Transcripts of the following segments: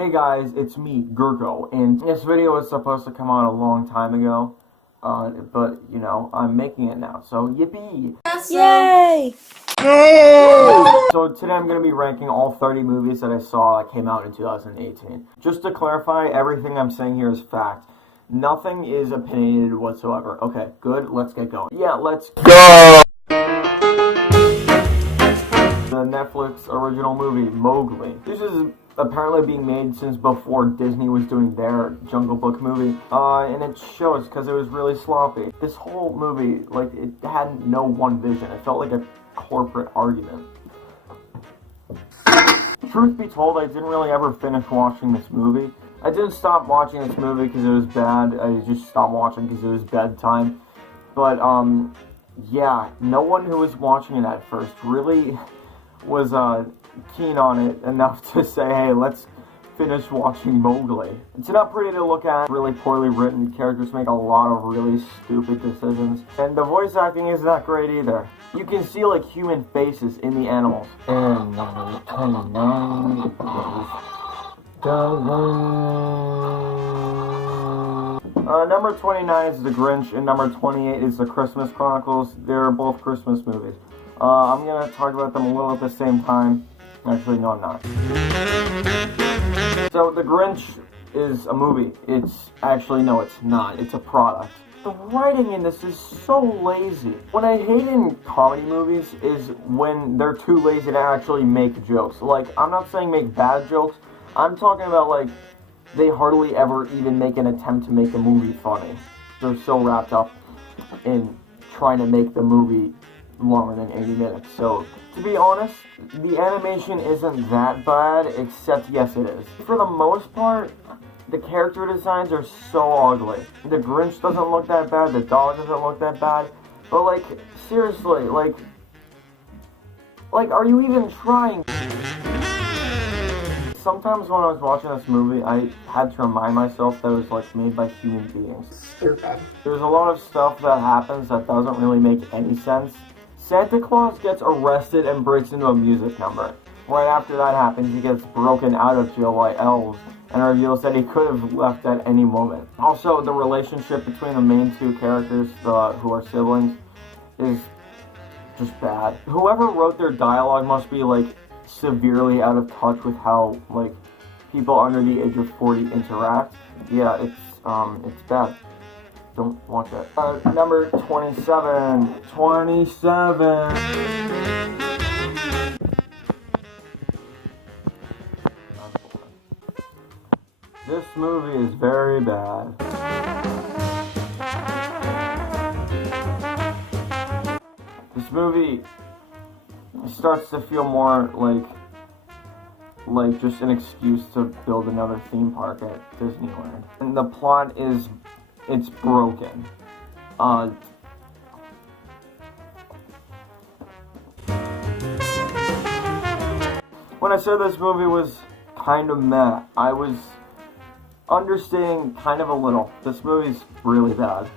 Hey guys, it's me, Gurgo, and this video was supposed to come out a long time ago, but, you know, I'm making it now, so yippee! Yay! So today I'm going to be ranking all 30 movies that I saw that came out in 2018. Just to clarify, everything I'm saying here is fact. Nothing is opinionated whatsoever. Okay, good, let's get going. Yeah, let's go! The Netflix original movie, Mowgli. This is apparently being made since before Disney was doing their Jungle Book movie, and it shows because it was really sloppy. This whole movie, like, it had no one vision. It felt like a corporate argument. Truth be told, I didn't really ever finish watching this movie. I didn't stop watching this movie because it was bad. I just stopped watching because it was bedtime. But, yeah, no one who was watching it at first really was, keen on it enough to say, hey, let's finish watching Mowgli. It's not pretty to look at, really poorly written, characters make a lot of really stupid decisions, and the voice acting is not great either. You can see, like, human faces in the animals. And number 29 number 29 is The Grinch, and number 28 is The Christmas Chronicles. They're both Christmas movies. I'm gonna talk about them a little at the same time. Actually, no, I'm not. So, The Grinch is a movie. It's actually, no, it's not. It's a product. The writing in this is so lazy. What I hate in comedy movies is when they're too lazy to actually make jokes. Like, I'm not saying make bad jokes. I'm talking about, like, they hardly ever even make an attempt to make a movie funny. They're so wrapped up in trying to make the movie longer than 80 minutes. So, to be honest, the animation isn't that bad, except, yes, it is. For the most part, the character designs are so ugly. The Grinch doesn't look that bad, the dog doesn't look that bad, but, like, seriously, like, are you even trying? Sometimes when I was watching this movie, I had to remind myself that it was, like, made by human beings. Stupid. There's a lot of stuff that happens that doesn't really make any sense. Santa Claus gets arrested and breaks into a music number. Right after that happens, he gets broken out of jail by elves and reveals that he could have left at any moment. Also, the relationship between the main two characters, who are siblings, is just bad. Whoever wrote their dialogue must be, like, severely out of touch with how, like, people under the age of 40 interact. Yeah, it's bad. Don't watch it. Number 27. 27. This movie is very bad. This movie starts to feel more like just an excuse to build another theme park at Disneyland. And the plot is, it's broken. When I said this movie was kind of meh, I was understating kind of a little. This movie's really bad.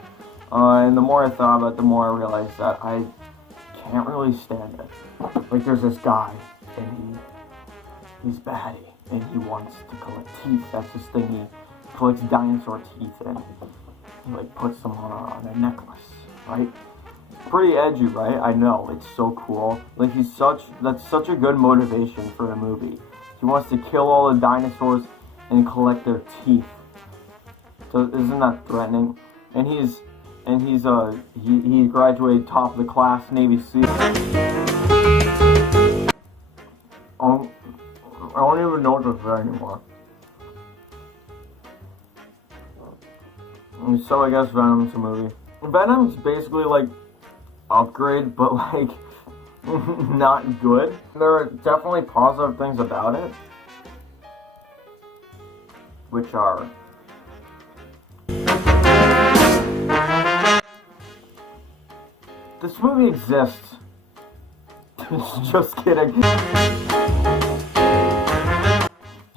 And the more I thought about it, the more I realized that I can't really stand it. Like, there's this guy, and he's batty, and he wants to collect teeth. That's his thing. He collects dinosaur teeth, and he, like, puts them on a necklace, right? Pretty edgy, right? I know, it's so cool. Like, that's such a good motivation for a movie. He wants to kill all the dinosaurs and collect their teeth. So, isn't that threatening? And he graduated top of the class, Navy SEAL. I don't even know what to say anymore. So I guess Venom's a movie. Venom's basically like Upgrade, but like not good. There are definitely positive things about it, which are this movie exists. Just kidding.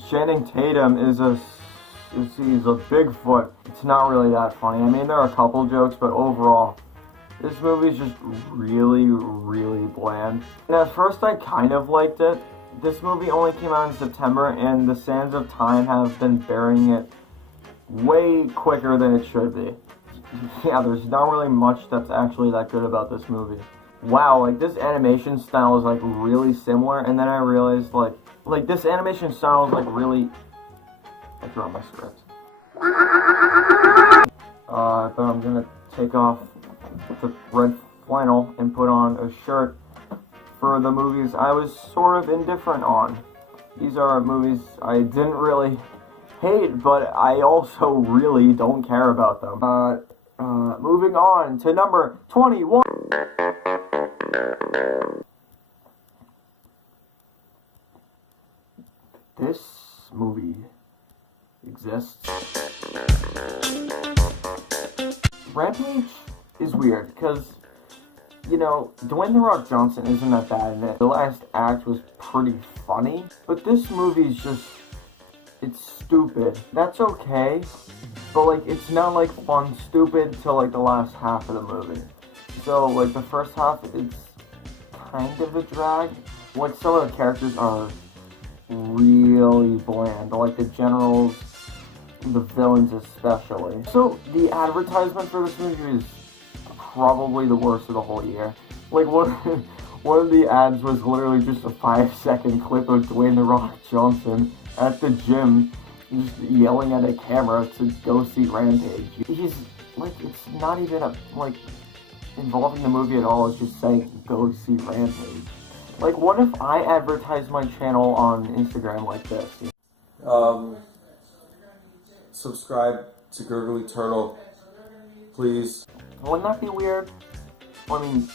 Channing Tatum is he's a Bigfoot. It's not really that funny. I mean, there are a couple jokes, but overall, this movie's just really, really bland. And at first I kind of liked it, this movie only came out in September, and the sands of time have been burying it way quicker than it should be. Yeah, there's not really much that's actually that good about this movie. Wow, like, this animation style is, like, really similar, and then I realized, like, this animation style is, like, really... I threw out my script. But I'm gonna take off the red flannel and put on a shirt for the movies I was sort of indifferent on. These are movies I didn't really hate, but I also really don't care about them. Moving on to number 21. This movie exists. Rampage is weird, because, you know, Dwayne "The Rock" Johnson isn't that bad in it. The last act was pretty funny, but this movie's just, it's stupid. That's okay, but, like, it's not, like, fun stupid till, like, the last half of the movie. So, like, the first half, it's kind of a drag. Like, some of the characters are really bland, like the generals, the villains especially. So, the advertisement for this movie is probably the worst of the whole year. Like, one of the ads was literally just a 5-second clip of Dwayne "The Rock" Johnson at the gym, just yelling at a camera to go see Rampage. He's, like, it's not even, involving the movie at all, it's just saying, go see Rampage. Like, what if I advertise my channel on Instagram like this? Subscribe to Gurgly Turtle, please. Wouldn't that be weird? Well, I mean,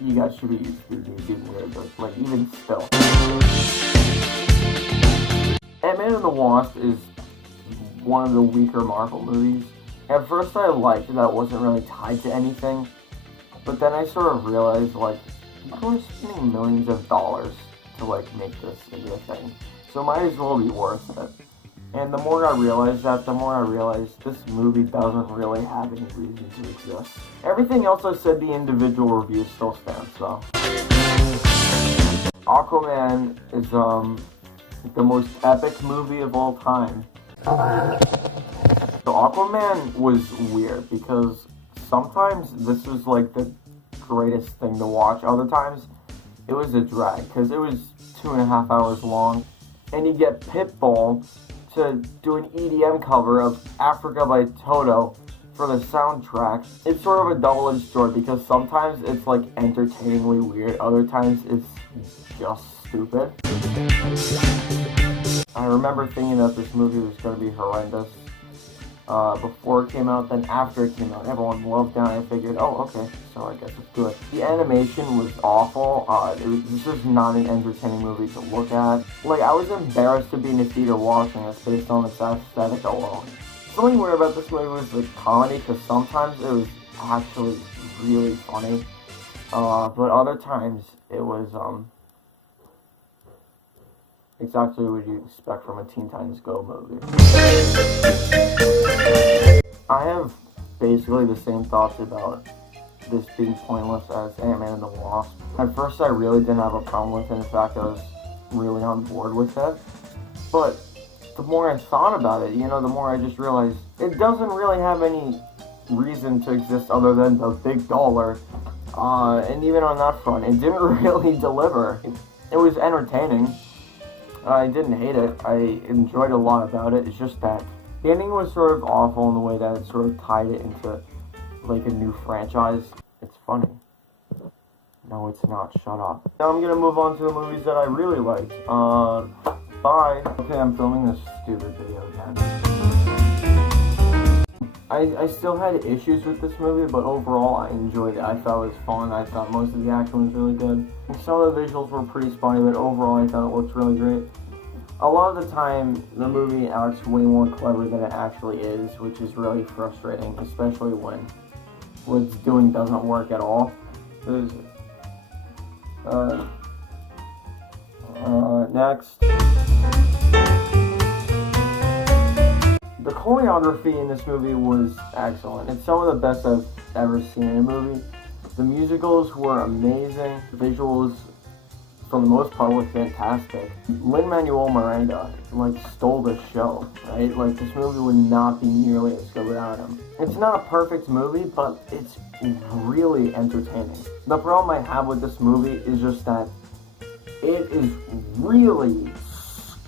you guys should be used to being weird, but, like, even still. Ant-Man and the Wasp is one of the weaker Marvel movies. At first I liked that it wasn't really tied to anything, but then I sort of realized, like, people are spending millions of dollars to, like, make this into a thing. So it might as well be worth it. And the more I realized that, the more I realized this movie doesn't really have any reason to exist. Everything else I said, the individual review still stands, though. Aquaman is, the most epic movie of all time. So Aquaman was weird, because sometimes this was, like, the greatest thing to watch. Other times, it was a drag, because it was 2.5 hours long, and you get Pitbull to do an EDM cover of Africa by Toto for the soundtrack. It's sort of a double-edged sword, because sometimes it's, like, entertainingly weird, other times it's just stupid. I remember thinking that this movie was going to be horrendous before it came out, then after it came out, everyone loved it, and I figured, oh, okay, so I guess it's good. The animation was awful. This was not an entertaining movie to look at. Like, I was embarrassed to be in a theater watching this based on its aesthetic alone. Something weird about this movie was the comedy, because sometimes it was actually really funny, but other times it was, exactly what you expect from a Teen Titans Go movie. I have basically the same thoughts about this being pointless as Ant-Man and the Wasp. At first I really didn't have a problem with it. In fact, I was really on board with it. But the more I thought about it, you know, the more I just realized it doesn't really have any reason to exist other than the big dollar. And even on that front, it didn't really deliver. It was entertaining. I didn't hate it. I enjoyed a lot about it. It's just that the ending was sort of awful in the way that it sort of tied it into, like, a new franchise. It's funny. No, it's not. Shut up. Now I'm gonna move on to the movies that I really liked. Bye. Okay, I'm filming this stupid video again. I still had issues with this movie, but overall I enjoyed it. I thought it was fun. I thought most of the action was really good. And some of the visuals were pretty spotty, but overall I thought it looked really great. A lot of the time, the movie acts way more clever than it actually is, which is really frustrating, especially when what it's doing doesn't work at all. Next. The choreography in this movie was excellent. It's some of the best I've ever seen in a movie. The musicals were amazing. The visuals for the most part, were fantastic. Lin-Manuel Miranda, like, stole the show, right? Like, this movie would not be nearly as good without him. It's not a perfect movie, but it's really entertaining. The problem I have with this movie is just that it is really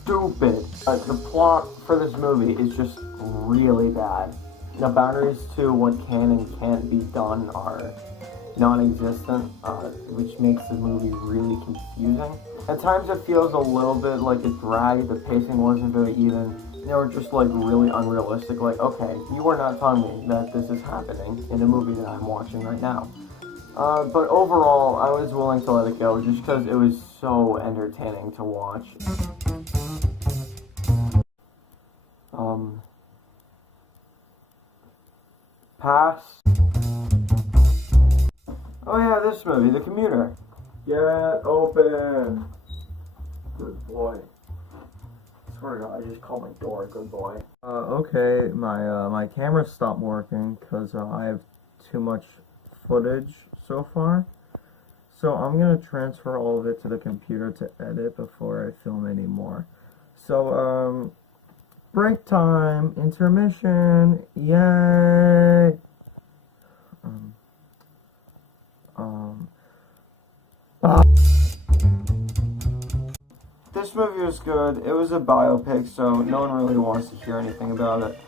stupid. The plot for this movie is just really bad. The boundaries to what can and can't be done are non-existent, which makes the movie really confusing. At times it feels a little bit like a drag. The pacing wasn't very even. They were just like really unrealistic. Like, okay, you are not telling me that this is happening in a movie that I'm watching right now. But overall, I was willing to let it go just because it was so entertaining to watch. Pass. Oh yeah, this movie, The Commuter. Get open. Good boy. Sorry, I just called my door a good boy. Okay, my camera stopped working because I have too much footage so far. So I'm gonna transfer all of it to the computer to edit before I film any more. So, break time, intermission, yay! This movie was good. It was a biopic, so no one really wants to hear anything about it.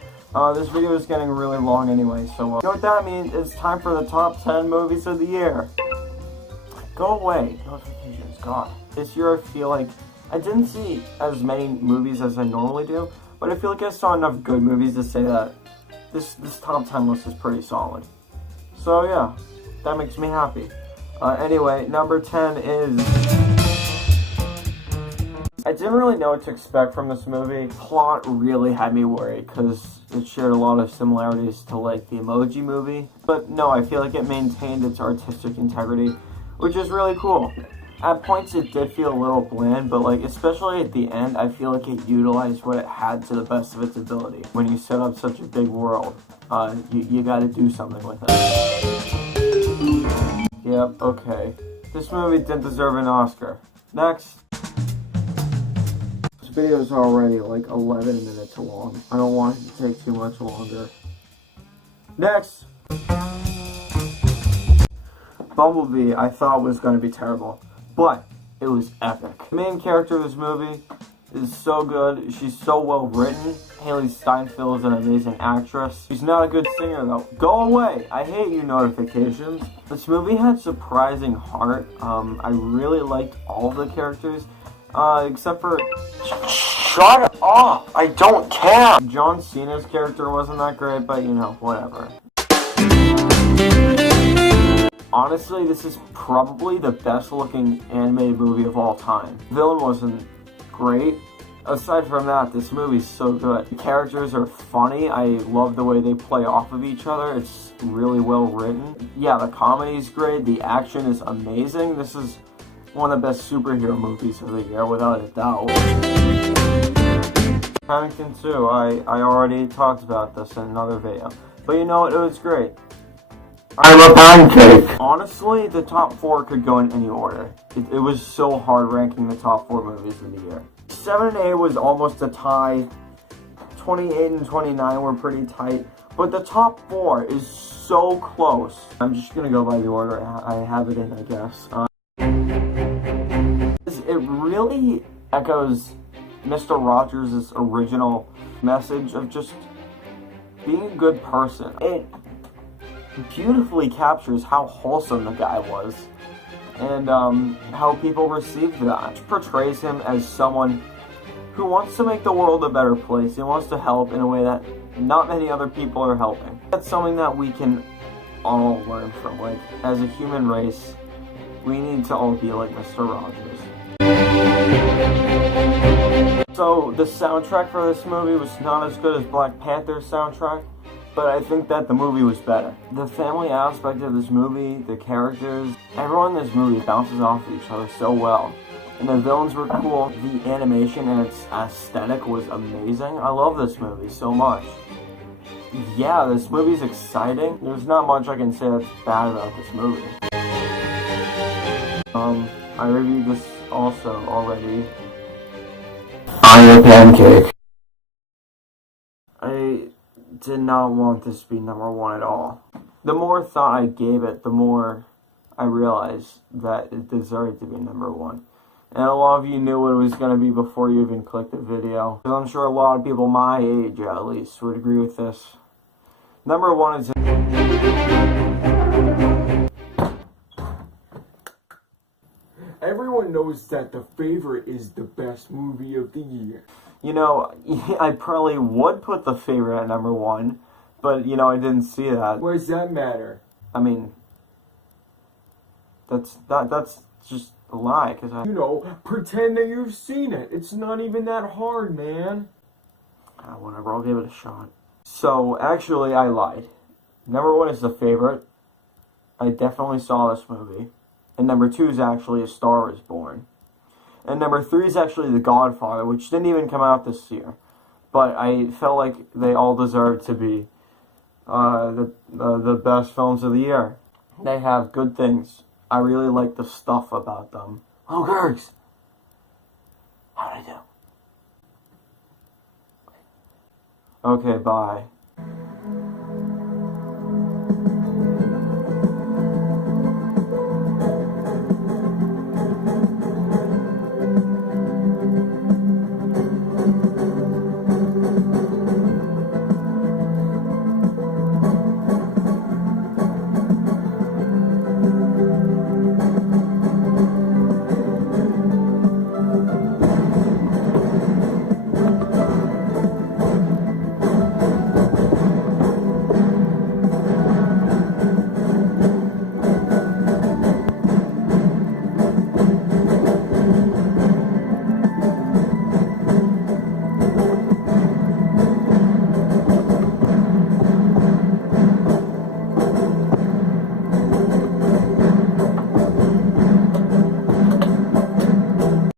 This video is getting really long anyway, so you know what that means? It's time for the top 10 movies of the year. Go away. Notifications, God. This year I feel like I didn't see as many movies as I normally do, but I feel like I saw enough good movies to say that this top 10 list is pretty solid. So yeah, that makes me happy. Anyway, number 10 is... I didn't really know what to expect from this movie. Plot really had me worried because it shared a lot of similarities to like the Emoji Movie. But no, I feel like it maintained its artistic integrity, which is really cool. At points it did feel a little bland, but like especially at the end, I feel like it utilized what it had to the best of its ability. When you set up such a big world, you gotta do something with it. Yep, okay. This movie didn't deserve an Oscar. Next. This video is already like 11 minutes long. I don't want it to take too much longer. Next! Bumblebee I thought was going to be terrible, but it was epic. The main character of this movie is so good. She's so well written. Haley Steinfeld is an amazing actress. She's not a good singer though. Go away! I hate you notifications. This movie had surprising heart. I really liked all of the characters. Except for... Shut up! I don't care! John Cena's character wasn't that great, but you know, whatever. Honestly, this is probably the best looking animated movie of all time. The villain wasn't great. Aside from that, this movie's so good. The characters are funny. I love the way they play off of each other. It's really well written. Yeah, the comedy's great. The action is amazing. This is one of the best superhero movies of the year, without a doubt. Paddington 2, I already talked about this in another video. But you know what, it was great. I'm a pancake! Honestly, the top 4 could go in any order. It was so hard ranking the top 4 movies of the year. 7 and 8 was almost a tie. 28 and 29 were pretty tight. But the top 4 is so close. I'm just gonna go by the order I have it in, I guess. It really echoes Mr. Rogers' original message of just being a good person. It beautifully captures how wholesome the guy was and how people received that. It portrays him as someone who wants to make the world a better place. He wants to help in a way that not many other people are helping. That's something that we can all learn from. Like, as a human race, we need to all be like Mr. Rogers. So, the soundtrack for this movie was not as good as Black Panther's soundtrack, but I think that the movie was better. The family aspect of this movie, the characters, everyone in this movie bounces off of each other so well. And the villains were cool. The animation and its aesthetic was amazing. I love this movie so much. Yeah, this movie's exciting. There's not much I can say that's bad about this movie. I reviewed this also already. I'm a pancake. I did not want this to be number one at all. The more thought I gave it, the more I realized that it deserved to be number one. And a lot of you knew what it was going to be before you even clicked the video. Because I'm sure a lot of people my age, at least, would agree with this. Number one is... Everyone knows that The Favorite is the best movie of the year. You know, I probably would put The Favorite at number one, but, you know, I didn't see that. Why does that matter? I mean, that's just a lie, because I... You know, pretend that you've seen it. It's not even that hard, man. Whatever, I'll give it a shot. So, actually, I lied. Number one is The Favorite. I definitely saw this movie. And number two is actually A Star Is Born. And number three is actually The Godfather, which didn't even come out this year. But I felt like they all deserved to be the best films of the year. They have good things. I really like the stuff about them. Oh, Gergs! How'd I do? Okay, bye.